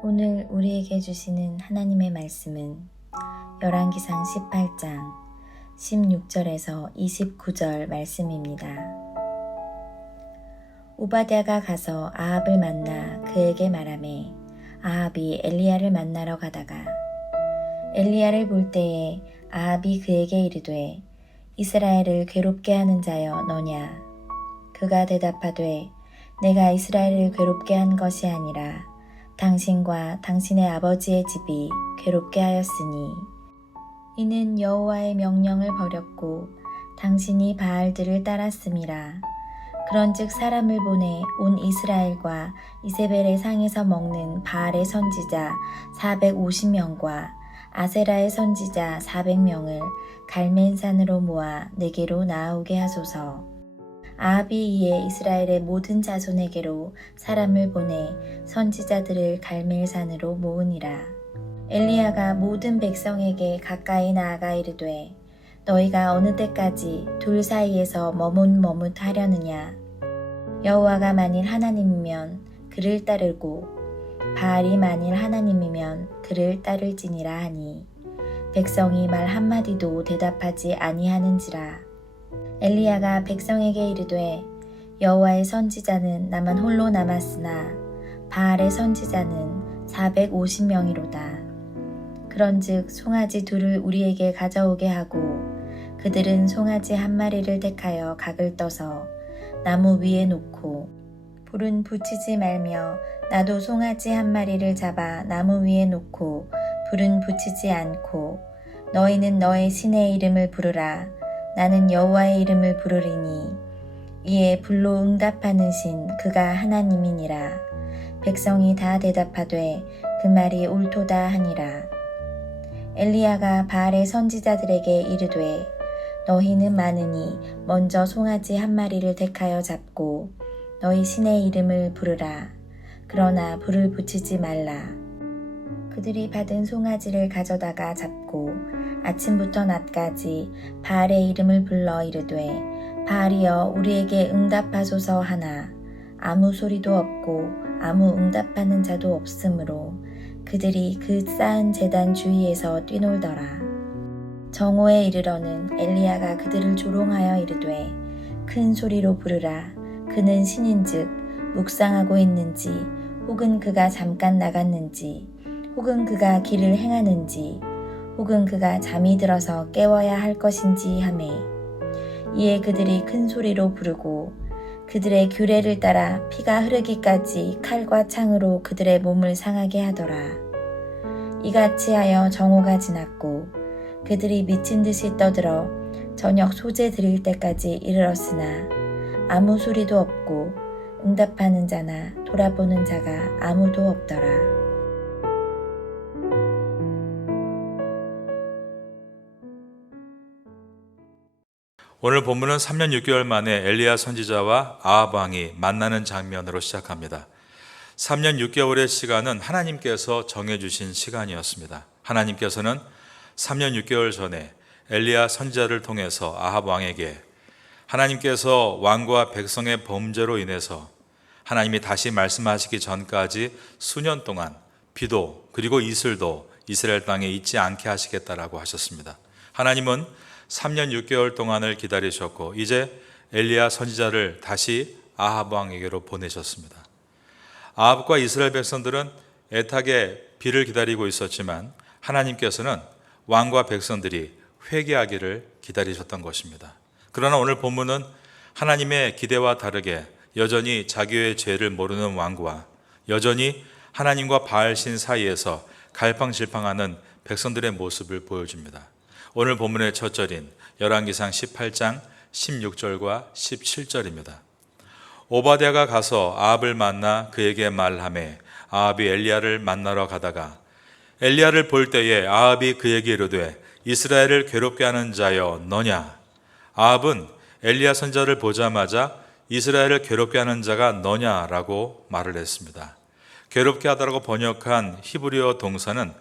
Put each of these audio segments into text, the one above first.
오늘 우리에게 주시는 하나님의 말씀은 열왕기상 18장 16절에서 29절 말씀입니다. 오바댜가 가서 아합을 만나 그에게 말하매 아합이 엘리야를 만나러 가다가 엘리야를 볼 때에 아합이 그에게 이르되 이스라엘을 괴롭게 하는 자여 너냐? 그가 대답하되 내가 이스라엘을 괴롭게 한 것이 아니라 당신과 당신의 아버지의 집이 괴롭게 하였으니 이는 여호와의 명령을 버렸고 당신이 바알들을 따랐음이라. 그런즉 사람을 보내 온 이스라엘과 이세벨의 상에서 먹는 바알의 선지자 450명과 아세라의 선지자 400명을 갈멜산으로 모아 내게로 나아오게 하소서. 아합이 이에 이스라엘의 모든 자손에게로 사람을 보내 선지자들을 갈멜산으로 모으니라. 엘리야가 모든 백성에게 가까이 나아가 이르되 너희가 어느 때까지 둘 사이에서 머뭇머뭇하려느냐? 여호와가 만일 하나님이면 그를 따르고 바알이 만일 하나님이면 그를 따를지니라 하니 백성이 말 한마디도 대답하지 아니하는지라. 엘리야가 백성에게 이르되 여호와의 선지자는 나만 홀로 남았으나 바알의 선지자는 450명이로다. 그런즉 송아지 둘을 우리에게 가져오게 하고 그들은 송아지 한 마리를 택하여 각을 떠서 나무 위에 놓고 불은 붙이지 말며 나도 송아지 한 마리를 잡아 나무 위에 놓고 불은 붙이지 않고 너희는 너의 신의 이름을 부르라. 나는 여호와의 이름을 부르리니 이에 불로 응답하는 신 그가 하나님이니라. 백성이 다 대답하되 그 말이 옳도다 하니라. 엘리야가 바알의 선지자들에게 이르되 너희는 많으니 먼저 송아지 한 마리를 택하여 잡고 너희 신의 이름을 부르라. 그러나 불을 붙이지 말라. 그들이 받은 송아지를 가져다가 잡고 아침부터 낮까지 바알의 이름을 불러 이르되 바알이여 우리에게 응답하소서 하나 아무 소리도 없고 아무 응답하는 자도 없으므로 그들이 그 쌓은 제단 주위에서 뛰놀더라. 정오에 이르러는 엘리야가 그들을 조롱하여 이르되 큰 소리로 부르라. 그는 신인즉 묵상하고 있는지 혹은 그가 잠깐 나갔는지 혹은 그가 길을 행하는지 혹은 그가 잠이 들어서 깨워야 할 것인지 하매 이에 그들이 큰 소리로 부르고 그들의 규례를 따라 피가 흐르기까지 칼과 창으로 그들의 몸을 상하게 하더라. 이같이 하여 정오가 지났고 그들이 미친 듯이 떠들어 저녁 소재 드릴 때까지 이르렀으나 아무 소리도 없고 응답하는 자나 돌아보는 자가 아무도 없더라. 오늘 본문은 3년 6개월 만에 엘리야 선지자와 아합 왕이 만나는 장면으로 시작합니다. 3년 6개월의 시간은 하나님께서 정해주신 시간이었습니다. 하나님께서는 3년 6개월 전에 엘리야 선지자를 통해서 아합 왕에게 하나님께서 왕과 백성의 범죄로 인해서 하나님이 다시 말씀하시기 전까지 수년 동안 비도 그리고 이슬도 이스라엘 땅에 있지 않게 하시겠다라고 하셨습니다. 하나님은 3년 6개월 동안을 기다리셨고 이제 엘리야 선지자를 다시 아합 왕에게로 보내셨습니다. 아합과 이스라엘 백성들은 애타게 비를 기다리고 있었지만 하나님께서는 왕과 백성들이 회개하기를 기다리셨던 것입니다. 그러나 오늘 본문은 하나님의 기대와 다르게 여전히 자기의 죄를 모르는 왕과 여전히 하나님과 바알신 사이에서 갈팡질팡하는 백성들의 모습을 보여줍니다. 오늘 본문의 첫 절인 열왕기상 18장 16절과 17절입니다. 오바댜가 가서 아합을 만나 그에게 말하매 아합이 엘리야를 만나러 가다가 엘리야를 볼 때에 아합이 그에게 이르되 이스라엘을 괴롭게 하는 자여 너냐? 아합은 엘리야 선지자를 보자마자 이스라엘을 괴롭게 하는 자가 너냐라고 말을 했습니다. 괴롭게 하다라고 번역한 히브리어 동사는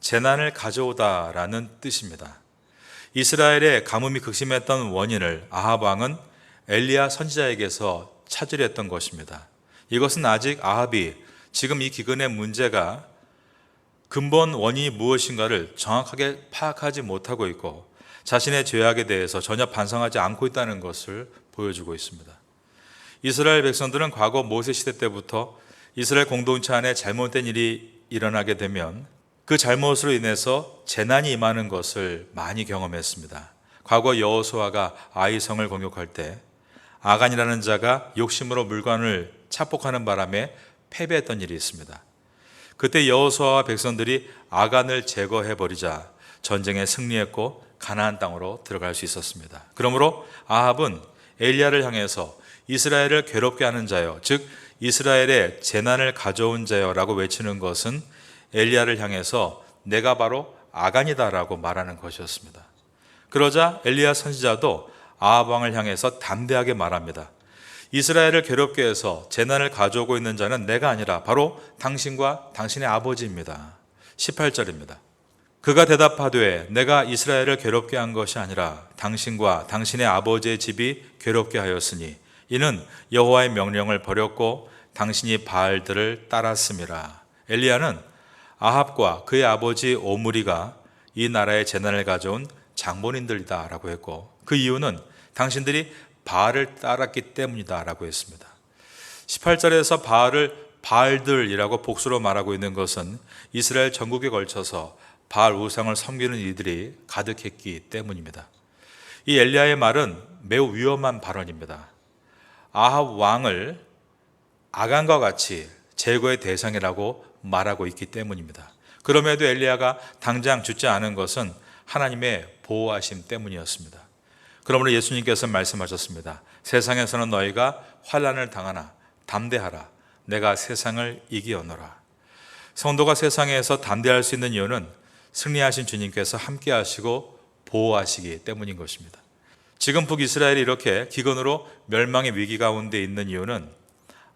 재난을 가져오다라는 뜻입니다. 이스라엘의 가뭄이 극심했던 원인을 아합 왕은 엘리야 선지자에게서 찾으려 했던 것입니다. 이것은 아직 아합이 지금 이 기근의 문제가 근본 원인이 무엇인가를 정확하게 파악하지 못하고 있고 자신의 죄악에 대해서 전혀 반성하지 않고 있다는 것을 보여주고 있습니다. 이스라엘 백성들은 과거 모세 시대 때부터 이스라엘 공동체 안에 잘못된 일이 일어나게 되면 그 잘못으로 인해서 재난이 임하는 것을 많이 경험했습니다. 과거 여호수아가 아이성을 공격할 때 아간이라는 자가 욕심으로 물건을 착복하는 바람에 패배했던 일이 있습니다. 그때 여호수아와 백성들이 아간을 제거해버리자 전쟁에 승리했고 가나안 땅으로 들어갈 수 있었습니다. 그러므로 아합은 엘리야를 향해서 이스라엘을 괴롭게 하는 자여, 즉 이스라엘에 재난을 가져온 자여라고 외치는 것은 엘리야를 향해서 내가 바로 아간이다라고 말하는 것이었습니다. 그러자 엘리야 선지자도 아합 왕을 향해서 담대하게 말합니다. 이스라엘을 괴롭게 해서 재난을 가져오고 있는 자는 내가 아니라 바로 당신과 당신의 아버지입니다. 18절입니다. 그가 대답하되 내가 이스라엘을 괴롭게 한 것이 아니라 당신과 당신의 아버지의 집이 괴롭게 하였으니 이는 여호와의 명령을 버렸고 당신이 바알들을 따랐음이라. 엘리야는 아합과 그의 아버지 오므리가 이 나라의 재난을 가져온 장본인들이다 라고 했고 그 이유는 당신들이 바알을 따랐기 때문이다 라고 했습니다. 18절에서 바알을 바알들이라고 복수로 말하고 있는 것은 이스라엘 전국에 걸쳐서 바알 우상을 섬기는 이들이 가득했기 때문입니다. 이 엘리야의 말은 매우 위험한 발언입니다. 아합 왕을 아간과 같이 제거의 대상이라고 말하고 있기 때문입니다. 그럼에도 엘리야가 당장 죽지 않은 것은 하나님의 보호하심 때문이었습니다. 그러므로 예수님께서 말씀하셨습니다. 세상에서는 너희가 환난을 당하나 담대하라. 내가 세상을 이기었노라. 성도가 세상에서 담대할 수 있는 이유는 승리하신 주님께서 함께 하시고 보호하시기 때문인 것입니다. 지금 북이스라엘이 이렇게 기근으로 멸망의 위기 가운데 있는 이유는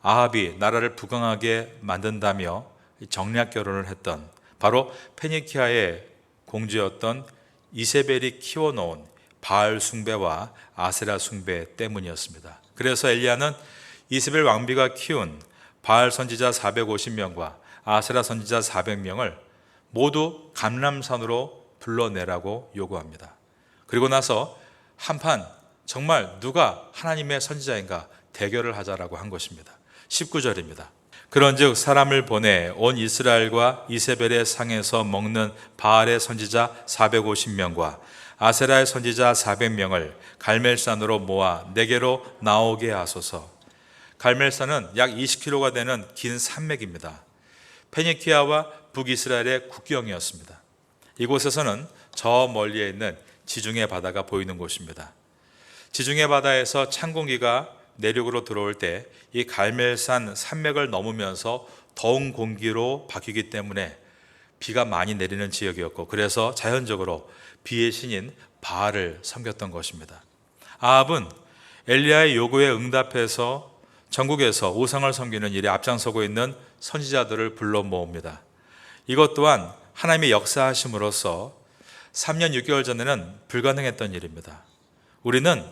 아합이 나라를 부강하게 만든다며 정략 결혼을 했던 바로 페니키아의 공주였던 이세벨이 키워놓은 바알 숭배와 아세라 숭배 때문이었습니다. 그래서 엘리야는 이세벨 왕비가 키운 바알 선지자 450명과 아세라 선지자 400명을 모두 감람산으로 불러내라고 요구합니다. 그리고 나서 한판 정말 누가 하나님의 선지자인가 대결을 하자라고 한 것입니다. 19절입니다. 그런즉 사람을 보내 온 이스라엘과 이세벨의 상에서 먹는 바알의 선지자 450명과 아세라의 선지자 400명을 갈멜산으로 모아 내게로 나오게 하소서. 갈멜산은 약 20km가 되는 긴 산맥입니다. 페니키아와 북이스라엘의 국경이었습니다. 이곳에서는 저 멀리에 있는 지중해 바다가 보이는 곳입니다. 지중해 바다에서 찬 공기가 내륙으로 들어올 때 이 갈멜산 산맥을 넘으면서 더운 공기로 바뀌기 때문에 비가 많이 내리는 지역이었고 그래서 자연적으로 비의 신인 바알을 섬겼던 것입니다. 아합은 엘리야의 요구에 응답해서 전국에서 우상을 섬기는 일에 앞장서고 있는 선지자들을 불러 모읍니다. 이것 또한 하나님의 역사하심으로써 3년 6개월 전에는 불가능했던 일입니다. 우리는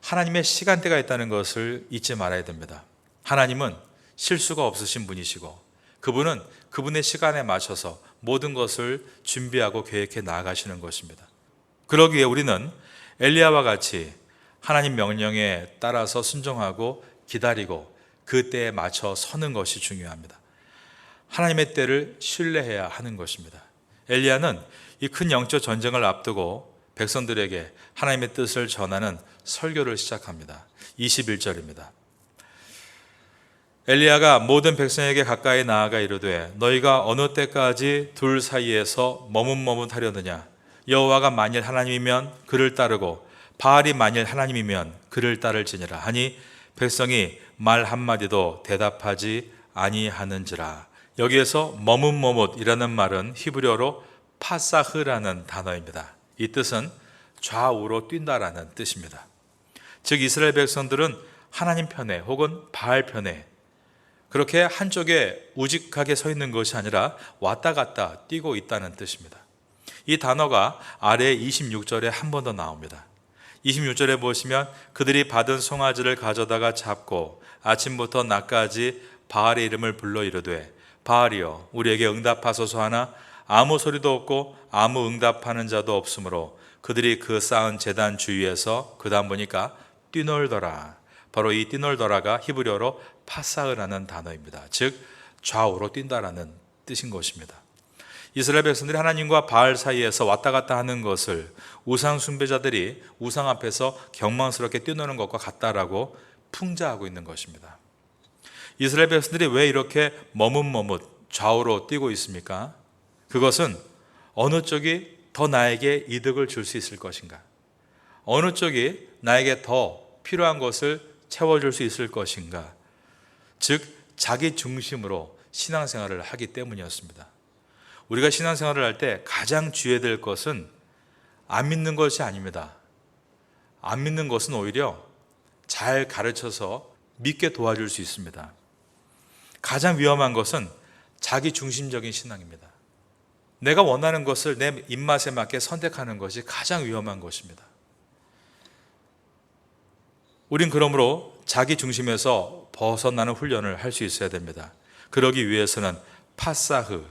하나님의 시간대가 있다는 것을 잊지 말아야 됩니다. 하나님은 실수가 없으신 분이시고 그분은 그분의 시간에 맞춰서 모든 것을 준비하고 계획해 나아가시는 것입니다. 그러기에 우리는 엘리야와 같이 하나님 명령에 따라서 순종하고 기다리고 그 때에 맞춰 서는 것이 중요합니다. 하나님의 때를 신뢰해야 하는 것입니다. 엘리야는 이 큰 영적 전쟁을 앞두고 백성들에게 하나님의 뜻을 전하는 설교를 시작합니다. 21절입니다. 엘리야가 모든 백성에게 가까이 나아가 이르되 너희가 어느 때까지 둘 사이에서 머뭇머뭇하려느냐. 여호와가 만일 하나님이면 그를 따르고 바알이 만일 하나님이면 그를 따를지니라 하니 백성이 말 한마디도 대답하지 아니하는지라. 여기에서 머뭇머뭇이라는 말은 히브리어로 파사흐라는 단어입니다. 이 뜻은 좌우로 뛴다라는 뜻입니다. 즉 이스라엘 백성들은 하나님 편에 혹은 바알 편에 그렇게 한쪽에 우직하게 서 있는 것이 아니라 왔다 갔다 뛰고 있다는 뜻입니다. 이 단어가 아래 26절에 한 번 더 나옵니다. 26절에 보시면 그들이 받은 송아지를 가져다가 잡고 아침부터 낮까지 바알의 이름을 불러 이르되 바알이여 우리에게 응답하소서 하나 아무 소리도 없고 아무 응답하는 자도 없으므로 그들이 그 쌓은 제단 주위에서 그 다음 보니까 뛰놀더라. 바로 이 뛰놀더라가 히브리어로 파사흐라는 단어입니다. 즉 좌우로 뛴다라는 뜻인 것입니다. 이스라엘 백성들이 하나님과 바알 사이에서 왔다 갔다 하는 것을 우상 숭배자들이 우상 앞에서 경망스럽게 뛰노는 것과 같다라고 풍자하고 있는 것입니다. 이스라엘 백성들이 왜 이렇게 머뭇머뭇 좌우로 뛰고 있습니까? 그것은 어느 쪽이 더 나에게 이득을 줄 수 있을 것인가? 어느 쪽이 나에게 더 필요한 것을 채워줄 수 있을 것인가? 즉 자기 중심으로 신앙생활을 하기 때문이었습니다. 우리가 신앙생활을 할 때 가장 주의해야 될 것은 안 믿는 것이 아닙니다. 안 믿는 것은 오히려 잘 가르쳐서 믿게 도와줄 수 있습니다. 가장 위험한 것은 자기 중심적인 신앙입니다. 내가 원하는 것을 내 입맛에 맞게 선택하는 것이 가장 위험한 것입니다. 우린 그러므로 자기 중심에서 벗어나는 훈련을 할 수 있어야 됩니다. 그러기 위해서는 파사흐,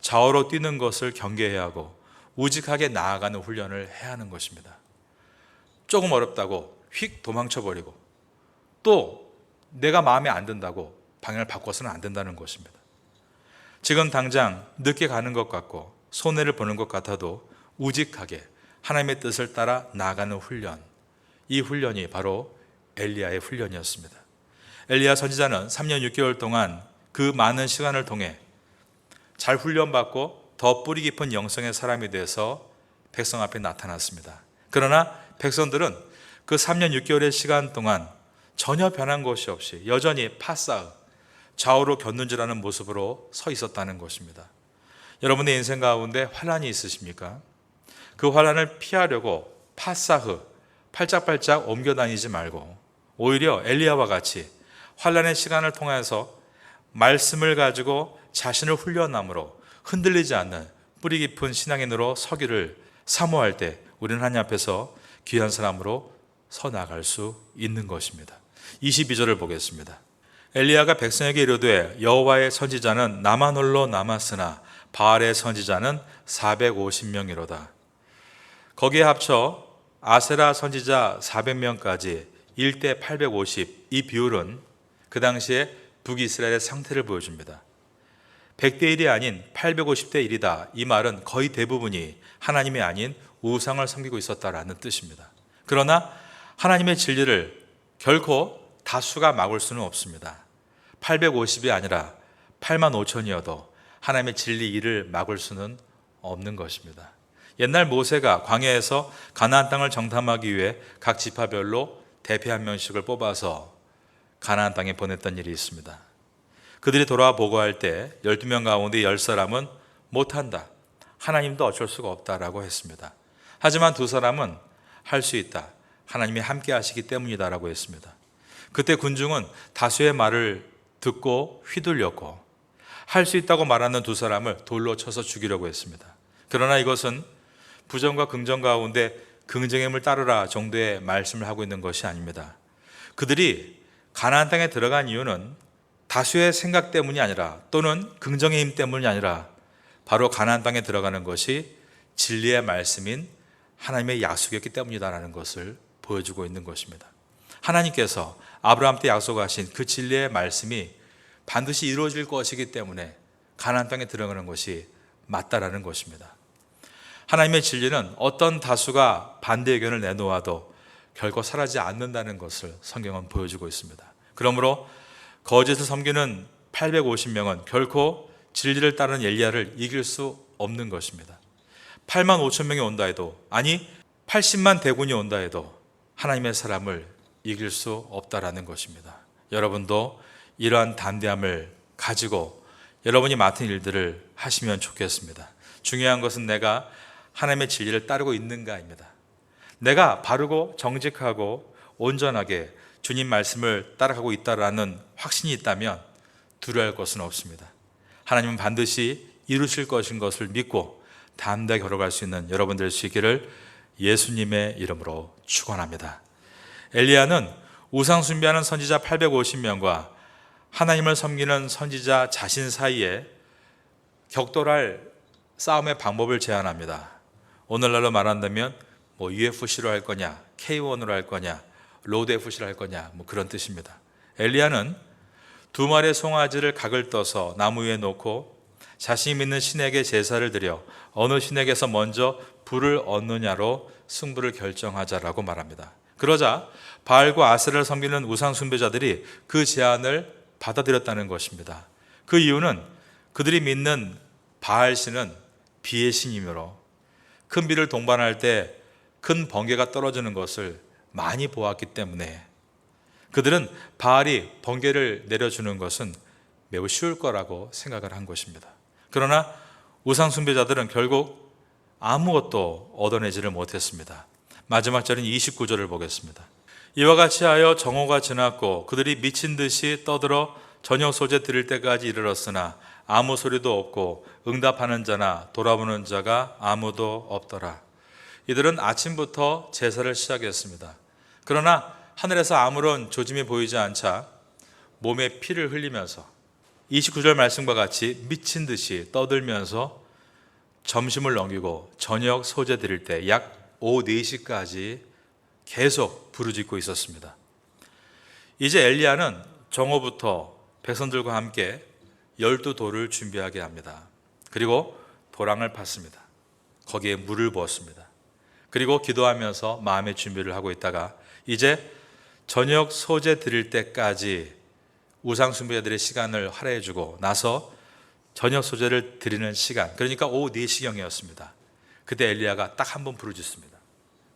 좌우로 뛰는 것을 경계해야 하고 우직하게 나아가는 훈련을 해야 하는 것입니다. 조금 어렵다고 휙 도망쳐버리고 또 내가 마음에 안 든다고 방향을 바꿔서는 안 된다는 것입니다. 지금 당장 늦게 가는 것 같고 손해를 보는 것 같아도 우직하게 하나님의 뜻을 따라 나아가는 훈련, 이 훈련이 바로 엘리야의 훈련이었습니다. 엘리야 선지자는 3년 6개월 동안 그 많은 시간을 통해 잘 훈련받고 더 뿌리 깊은 영성의 사람이 돼서 백성 앞에 나타났습니다. 그러나 백성들은 그 3년 6개월의 시간 동안 전혀 변한 것이 없이 여전히 파사흐, 좌우로 곁눈질하는 모습으로 서 있었다는 것입니다. 여러분의 인생 가운데 환난이 있으십니까? 그 환난을 피하려고 파사흐, 팔짝팔짝 옮겨 다니지 말고 오히려 엘리야와 같이 환난의 시간을 통해서 말씀을 가지고 자신을 훈련함으로 흔들리지 않는 뿌리 깊은 신앙인으로 서기를 사모할 때 우리는 하나님 앞에서 귀한 사람으로 서 나갈 수 있는 것입니다. 22절을 보겠습니다. 엘리야가 백성에게 이르되 여호와의 선지자는 나만 홀로 남았으나 바알의 선지자는 450명이로다. 거기에 합쳐 아세라 선지자 400명까지 1대 850, 이 비율은 그 당시에 북이스라엘의 상태를 보여줍니다. 100대 1이 아닌 850대 1이다. 이 말은 거의 대부분이 하나님이 아닌 우상을 섬기고 있었다라는 뜻입니다. 그러나 하나님의 진리를 결코 다수가 막을 수는 없습니다. 850이 아니라 8만 5천이어도 하나님의 진리 일을 막을 수는 없는 것입니다. 옛날 모세가 광야에서 가나안 땅을 정탐하기 위해 각 지파별로 대표 한 명씩을 뽑아서 가나안 땅에 보냈던 일이 있습니다. 그들이 돌아와 보고할 때 12명 가운데 10사람은 못한다. 하나님도 어쩔 수가 없다라고 했습니다. 하지만 2사람은 할 수 있다. 하나님이 함께 하시기 때문이다라고 했습니다. 그때 군중은 다수의 말을 듣고 휘둘렸고 할 수 있다고 말하는 2사람을 돌로 쳐서 죽이려고 했습니다. 그러나 이것은 부정과 긍정 가운데 긍정의 힘을 따르라 정도의 말씀을 하고 있는 것이 아닙니다. 그들이 가나안 땅에 들어간 이유는 다수의 생각 때문이 아니라 또는 긍정의 힘 때문이 아니라 바로 가나안 땅에 들어가는 것이 진리의 말씀인 하나님의 약속이었기 때문이다라는 것을 보여주고 있는 것입니다. 하나님께서 아브라함 때 약속하신 그 진리의 말씀이 반드시 이루어질 것이기 때문에 가나안 땅에 들어가는 것이 맞다라는 것입니다. 하나님의 진리는 어떤 다수가 반대 의견을 내놓아도 결코 사라지지 않는다는 것을 성경은 보여주고 있습니다. 그러므로 거짓을 섬기는 850명은 결코 진리를 따르는 엘리야를 이길 수 없는 것입니다. 8만 5천 명이 온다 해도, 아니 80만 대군이 온다 해도 하나님의 사람을 이길 수 없다라는 것입니다. 여러분도 이러한 담대함을 가지고 여러분이 맡은 일들을 하시면 좋겠습니다. 중요한 것은 내가 하나님의 진리를 따르고 있는가입니다. 내가 바르고 정직하고 온전하게 주님 말씀을 따라가고 있다라는 확신이 있다면 두려워할 것은 없습니다. 하나님은 반드시 이루실 것인 것을 믿고 담대하게 걸어갈 수 있는 여러분 될 수 있기를 예수님의 이름으로 축원합니다. 엘리야는 우상 숭배하는 선지자 850명과 하나님을 섬기는 선지자 자신 사이에 격돌할 싸움의 방법을 제안합니다. 오늘날로 말한다면 뭐 UFC로 할 거냐, K1으로 할 거냐, 로드 FC로 할 거냐, 뭐 그런 뜻입니다. 엘리야는 2마리의 송아지를 각을 떠서 나무 위에 놓고 자신이 믿는 신에게 제사를 드려 어느 신에게서 먼저 불을 얻느냐로 승부를 결정하자라고 말합니다. 그러자 바알과 아세라를 섬기는 우상 숭배자들이 그 제안을 받아들였다는 것입니다. 그 이유는 그들이 믿는 바알 신은 비의 신이므로 큰 비를 동반할 때 큰 번개가 떨어지는 것을 많이 보았기 때문에 그들은 바알이 번개를 내려주는 것은 매우 쉬울 거라고 생각을 한 것입니다. 그러나 우상 숭배자들은 결국 아무것도 얻어내지를 못했습니다. 마지막 절인 29절을 보겠습니다. 이와 같이 하여 정오가 지났고 그들이 미친 듯이 떠들어 저녁 소재 드릴 때까지 이르렀으나 아무 소리도 없고 응답하는 자나 돌아보는 자가 아무도 없더라. 이들은 아침부터 제사를 시작했습니다. 그러나 하늘에서 아무런 조짐이 보이지 않자 몸에 피를 흘리면서 29절 말씀과 같이 미친 듯이 떠들면서 점심을 넘기고 저녁 소재 드릴 때 약 오후 4시까지 계속 부르짖고 있었습니다. 이제 엘리야는 정오부터 백성들과 함께 12돌을 준비하게 합니다. 그리고 도랑을 팠습니다. 거기에 물을 부었습니다. 그리고 기도하면서 마음의 준비를 하고 있다가 이제 저녁 소재 드릴 때까지 우상 숭배자들의 시간을 할애해주고 나서 저녁 소재를 드리는 시간, 그러니까 오후 4시경이었습니다. 그때 엘리야가 딱 한 번 부르짖습니다.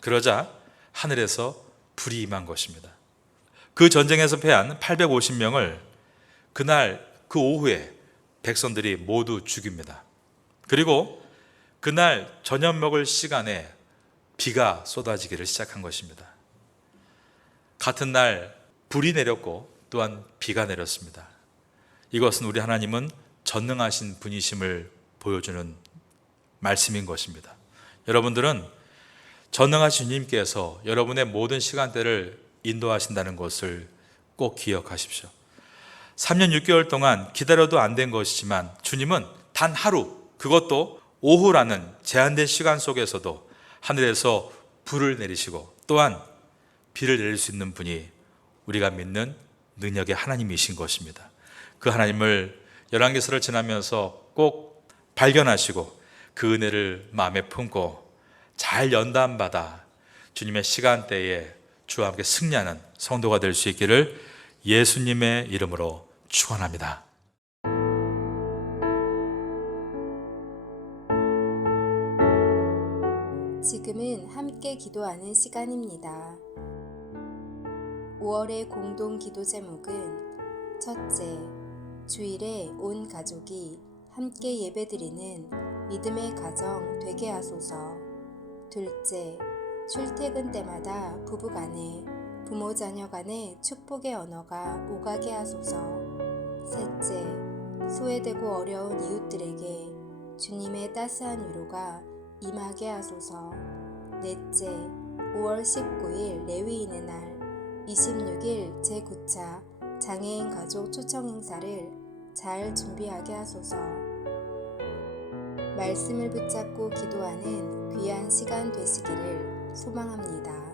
그러자 하늘에서 불이 임한 것입니다. 그 전쟁에서 패한 850명을 그날 그 오후에 백성들이 모두 죽입니다. 그리고 그날 저녁 먹을 시간에 비가 쏟아지기를 시작한 것입니다. 같은 날 불이 내렸고 또한 비가 내렸습니다. 이것은 우리 하나님은 전능하신 분이심을 보여주는 말씀인 것입니다. 여러분들은 전능하신 주님께서 여러분의 모든 시간대를 인도하신다는 것을 꼭 기억하십시오. 3년 6개월 동안 기다려도 안 된 것이지만 주님은 단 하루, 그것도 오후라는 제한된 시간 속에서도 하늘에서 불을 내리시고 또한 비를 내릴 수 있는 분이 우리가 믿는 능력의 하나님이신 것입니다. 그 하나님을 열왕기서를 지나면서 꼭 발견하시고 그 은혜를 마음에 품고 잘 연단받아 주님의 시간대에 주와 함께 승리하는 성도가 될 수 있기를 예수님의 이름으로 축원합니다. 지금은 함께 기도하는 시간입니다. 5월의 공동 기도 제목은 첫째, 주일에 온 가족이 함께 예배드리는 믿음의 가정 되게 하소서. 둘째, 출퇴근 때마다 부부간에 부모 자녀 간의 축복의 언어가 오가게 하소서. 셋째, 소외되고 어려운 이웃들에게 주님의 따스한 위로가 임하게 하소서. 넷째, 5월 19일 레위인의 날, 26일 제9차 장애인 가족 초청 행사를 잘 준비하게 하소서. 말씀을 붙잡고 기도하는 귀한 시간 되시기를 소망합니다.